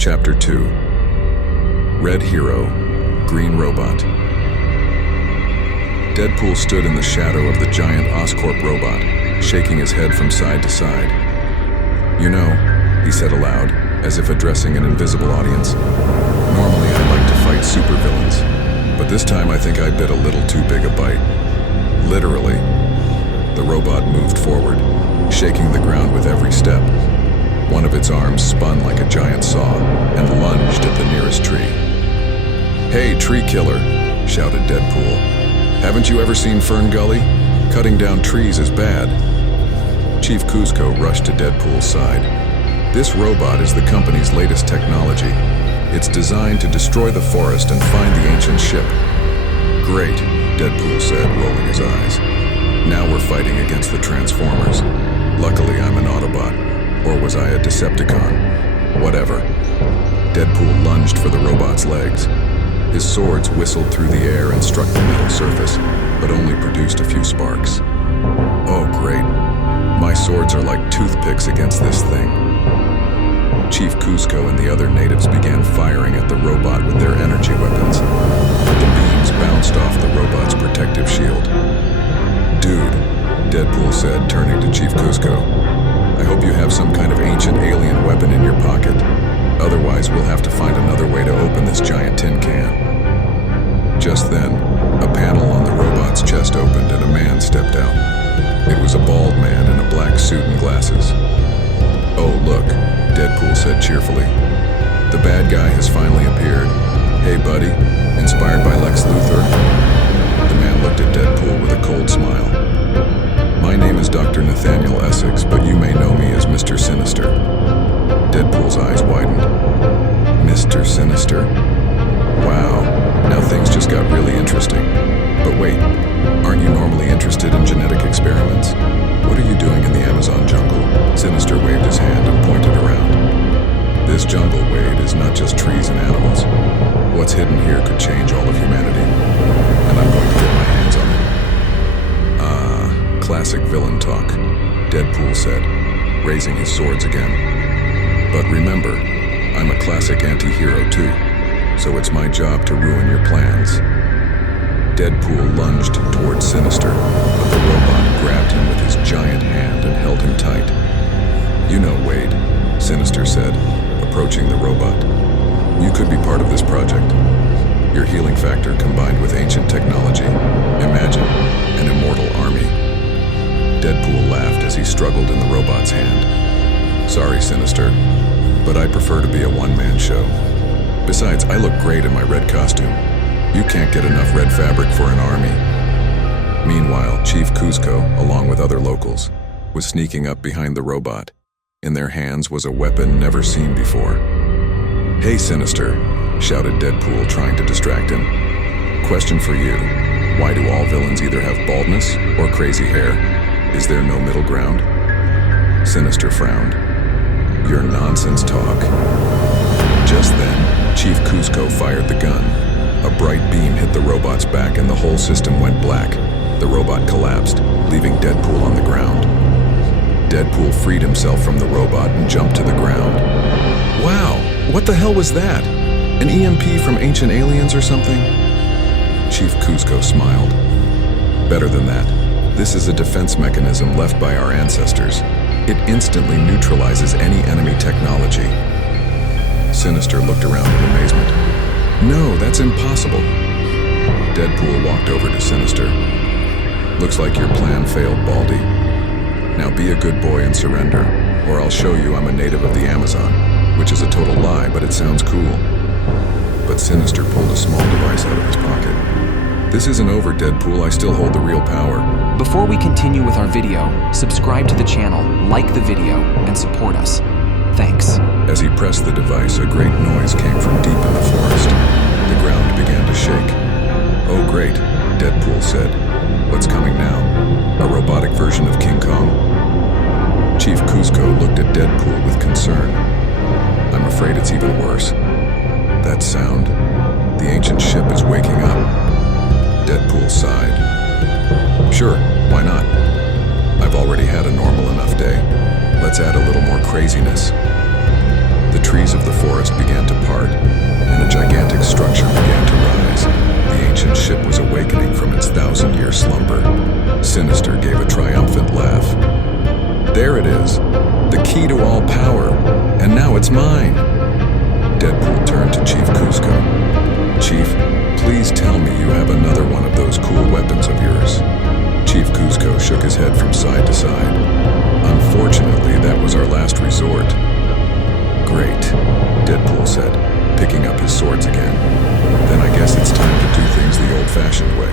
Chapter 2. Red Hero, Green Robot. Deadpool stood in the shadow of the giant Oscorp robot, shaking his head from side to side. "You know," he said aloud, as if addressing an invisible audience, "normally I like to fight supervillains, but this time I think I bit a little too big a bite." Literally. The robot moved forward, shaking the ground with every step. One of its arms spun like a giant saw and lunged at the nearest tree. "Hey, tree killer," shouted Deadpool. "Haven't you ever seen Fern Gully? Cutting down trees is bad." Chief Kuzco rushed to Deadpool's side. "This robot is the company's latest technology. It's designed to destroy the forest and find the ancient ship." "Great," Deadpool said, rolling his eyes. "Now we're fighting against the Transformers. Luckily, I'm an Autobot. Or was I a Decepticon? Whatever." Deadpool lunged for the robot's legs. His swords whistled through the air and struck the metal surface, but only produced a few sparks. "Oh, great. My swords are like toothpicks against this thing." Chief Kuzco and the other natives began firing at the robot with their energy weapons, but the beams bounced off the robot's protective shield. "Dude," Deadpool said, turning to Chief Kuzco, "I hope you have some kind of ancient alien weapon in your pocket. Otherwise, we'll have to find another way to open this giant tin can." Just then, a panel on the robot's chest opened and a man stepped out. It was a bald man in a black suit and glasses. "Oh, look," Deadpool said cheerfully. "The bad guy has finally appeared. Hey, buddy, inspired by Lex Luthor?" The man looked at Deadpool with a cold smile. "My name is Dr. Nathaniel Essex, but you may know me as Mr. Sinister." Deadpool's eyes widened. "Mr. Sinister? Wow, now things just got really interesting. But wait, aren't you normally interested in genetic experiments? What are you doing in the Amazon jungle?" Sinister waved his hand and pointed around. "This jungle, Wade, is not just trees and animals. What's hidden here could change all of humanity, and I'm going to get my hands on it." "Classic villain talk," Deadpool said, raising his swords again. "But remember, I'm a classic anti-hero too, so it's my job to ruin your plans." Deadpool lunged towards Sinister, but the robot grabbed him with his giant hand and held him tight. "You know, Wade," Sinister said, approaching the robot. "You could be part of this project. Your healing factor combined with ancient technology. Imagine an immortal army." Deadpool laughed as he struggled in the robot's hand. "Sorry, Sinister, but I prefer to be a one-man show. Besides, I look great in my red costume. You can't get enough red fabric for an army." Meanwhile, Chief Kuzco, along with other locals, was sneaking up behind the robot. In their hands was a weapon never seen before. "Hey, Sinister," shouted Deadpool, trying to distract him. "Question for you. Why do all villains either have baldness or crazy hair? Is there no middle ground?" Sinister frowned. "Your nonsense talk." Just then, Chief Kuzco fired the gun. A bright beam hit the robot's back and the whole system went black. The robot collapsed, leaving Deadpool on the ground. Deadpool freed himself from the robot and jumped to the ground. "Wow, what the hell was that? An EMP from ancient aliens or something?" Chief Kuzco smiled. "Better than that. This is a defense mechanism left by our ancestors. It instantly neutralizes any enemy technology." Sinister looked around in amazement. "No, that's impossible." Deadpool walked over to Sinister. "Looks like your plan failed, Baldy. Now be a good boy and surrender, or I'll show you I'm a native of the Amazon," which is a total lie, but it sounds cool. But Sinister pulled a small device out of his pocket. "This isn't over, Deadpool. I still hold the real power." Before we continue with our video, subscribe to the channel, like the video, and support us. Thanks. As he pressed the device, a great noise came from deep in the forest. The ground began to shake. "Oh, great," Deadpool said. "What's coming now? A robotic version of King Kong?" Chief Kuzco looked at Deadpool with concern. "I'm afraid it's even worse. That sound. The ancient ship is waking up." Deadpool sighed. "Sure, why not? I've already had a normal enough day. Let's add a little more craziness." The trees of the forest began Deadpool turned to Chief Kuzco. "Chief, please tell me you have another one of those cool weapons of yours." Chief Kuzco shook his head from side to side. "Unfortunately, that was our last resort." "Great," Deadpool said, picking up his swords again. "Then I guess it's time to do things the old-fashioned way.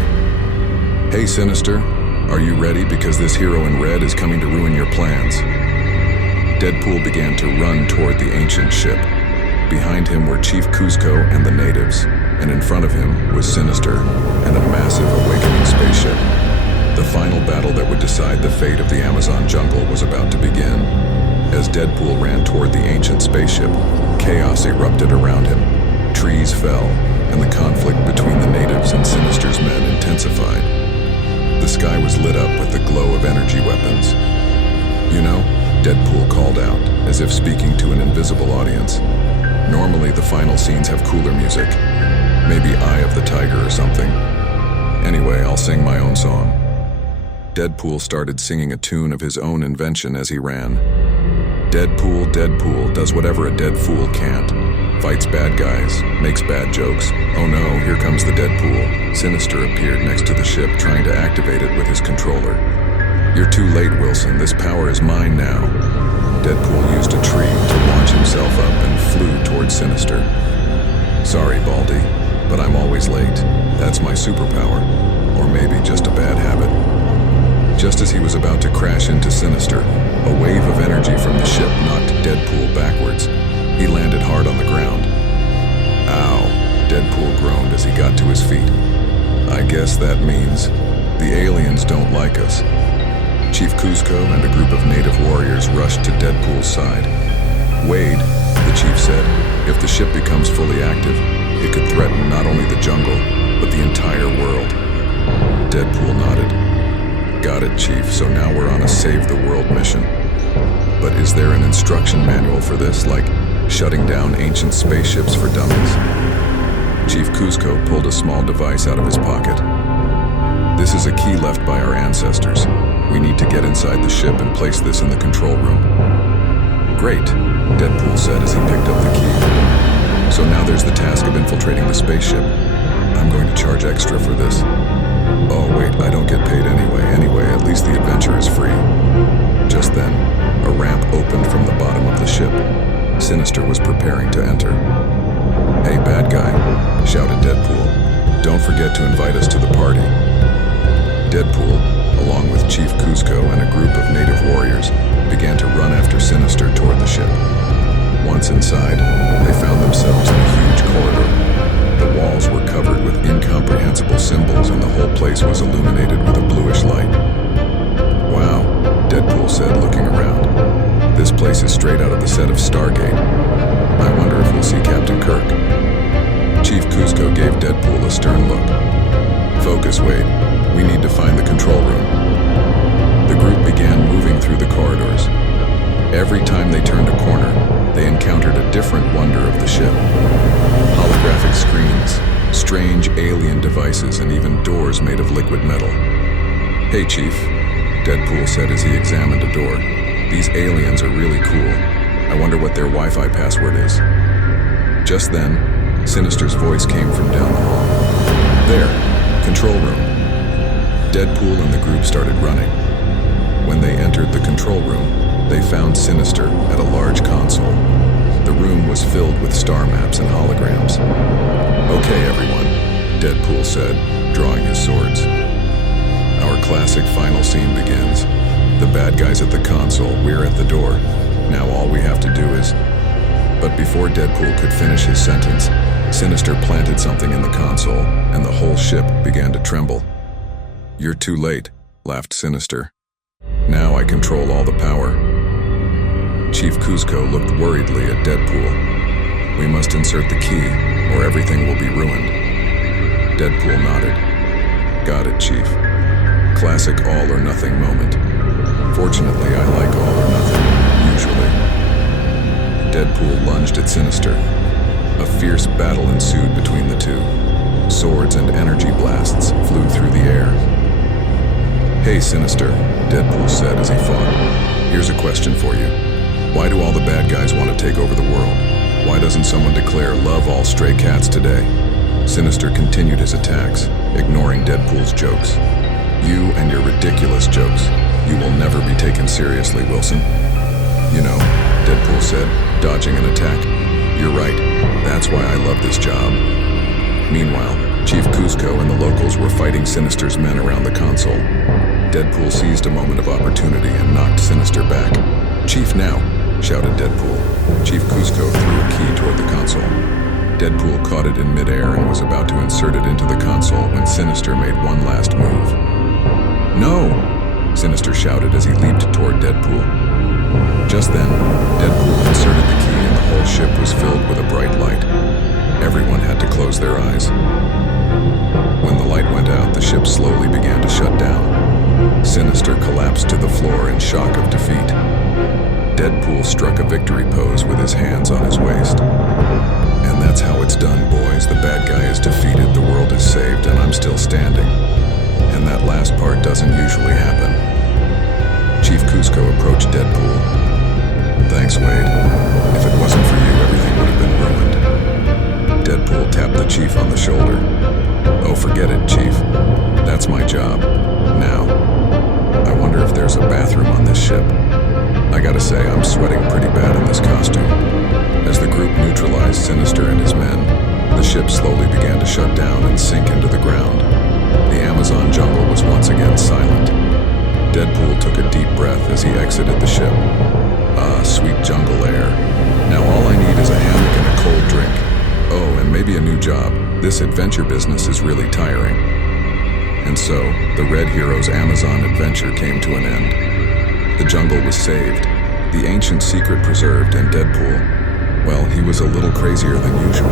Hey, Sinister, are you ready? Because this hero in red is coming to ruin your plans." Deadpool began to run toward the ancient ship. Behind him were Chief Kuzco and the natives, and in front of him was Sinister and a massive awakening spaceship. The final battle that would decide the fate of the Amazon jungle was about to begin. As Deadpool ran toward the ancient spaceship, chaos erupted around him. Trees fell, and the conflict between the natives and Sinister's men intensified. The sky was lit up with the glow of energy weapons. "You know," Deadpool called out, as if speaking to an invisible audience. "Normally the final scenes have cooler music. Maybe Eye of the Tiger or something. Anyway, I'll sing my own song." Deadpool started singing a tune of his own invention as he ran. "Deadpool, Deadpool does whatever a dead fool can't. Fights bad guys, makes bad jokes. Oh no, here comes the Deadpool." Sinister appeared next to the ship, trying to activate it with his controller. "You're too late, Wilson. This power is mine now." Deadpool used a tree to launch himself up and flew towards Sinister. "Sorry, Baldy, but I'm always late. That's my superpower. Or maybe just a bad habit." Just as he was about to crash into Sinister, a wave of energy from the ship knocked Deadpool backwards. He landed hard on the ground. "Ow," Deadpool groaned as he got to his feet. "I guess that means the aliens don't like us." Chief Kuzco and a group of native warriors rushed to Deadpool's side. "Wade," the chief said, "if the ship becomes fully active, it could threaten not only the jungle, but the entire world." Deadpool nodded. "Got it, Chief, so now we're on a save-the-world mission. But is there an instruction manual for this, like shutting down ancient spaceships for dummies?" Chief Kuzco pulled a small device out of his pocket. "This is a key left by our ancestors. We need to get inside the ship and place this in the control room." "Great," Deadpool said as he picked up the key. "So now there's the task of infiltrating the spaceship. I'm going to charge extra for this." "Oh wait, I don't get paid anyway. Anyway, at least the adventure is free." Just then, a ramp opened from the bottom of the ship. Sinister was preparing to enter. "Hey, bad guy," shouted Deadpool. "Don't forget to invite us to the party." Deadpool, along with Chief Kuzco and a group of native warriors, began to run after Sinister toward the ship. Once inside, they found themselves in a huge corridor. The walls were covered with incomprehensible symbols and the whole place was illuminated with a bluish light. "Wow," Deadpool said, looking around. "This place is straight out of the set of Stargate. I wonder if we'll see Captain Kirk." Chief Kuzco gave Deadpool a stern look. "Focus, Wade. We need to find the control room." The group began moving through the corridors. Every time they turned a corner, they encountered a different wonder of the ship. Holographic screens, strange alien devices, and even doors made of liquid metal. "Hey, Chief," Deadpool said as he examined a door. "These aliens are really cool. I wonder what their Wi-Fi password is." Just then, Sinister's voice came from down the hall. "There, control room." Deadpool and the group started running. When they entered the control room, they found Sinister at a large console. The room was filled with star maps and holograms. "Okay, everyone," Deadpool said, drawing his swords. "Our classic final scene begins. The bad guys at the console, we're at the door. Now all we have to do is..." But before Deadpool could finish his sentence, Sinister planted something in the console, and the whole ship began to tremble. "You're too late," laughed Sinister. "Now I control all the power." Chief Kuzco looked worriedly at Deadpool. "We must insert the key, or everything will be ruined." Deadpool nodded. "Got it, Chief. Classic all-or-nothing moment. Fortunately, I like all or nothing, usually." Deadpool lunged at Sinister. A fierce battle ensued between the two. Swords and energy blasts flew through the air. "Hey, Sinister," Deadpool said as he fought. "Here's a question for you. Why do all the bad guys want to take over the world? doesn't someone declare love all stray cats today? Sinister continued his attacks, ignoring Deadpool's jokes. You and your ridiculous jokes. You will never be taken seriously, Wilson. You know, Deadpool said, dodging an attack. You're right. That's why I love this job. Meanwhile, Chief Kuzco and the locals were fighting Sinister's men around the console. Deadpool seized a moment of opportunity and knocked Sinister back. Chief, now! Shouted Deadpool. Chief Kuzco threw a key toward the console. Deadpool caught it in midair and was about to insert it into the console when Sinister made one last move. No! Sinister shouted as he leaped toward Deadpool. Just then, Deadpool inserted the key and the whole ship was filled with a bright light. Everyone had to close their eyes. When the light went out, the ship slowly began to shut down. Sinister collapsed to the floor in shock of defeat. Deadpool struck a victory pose with his hands on his waist. And that's how it's done, boys. The bad guy is defeated, the world is saved, and I'm still standing. And that last part doesn't usually happen. Chief Kuzco approached Deadpool. Thanks, Wade. If it wasn't for you, everything would have been ruined. Deadpool tapped the Chief on the shoulder. Oh, forget it, Chief. That's my job. Now, I wonder if there's a bathroom on this ship. I gotta say, I'm sweating pretty bad in this costume. As the group neutralized Sinister and his men, the ship slowly began to shut down and sink into the ground. The Amazon jungle was once again silent. Deadpool took a deep breath as he exited the ship. Ah, sweet jungle air. Now all I need is a hammock and a cold drink. Oh, and maybe a new job. This adventure business is really tiring. And so, the Red Hero's Amazon adventure came to an end. The jungle was saved, the ancient secret preserved, and Deadpool, well, he was a little crazier than usual.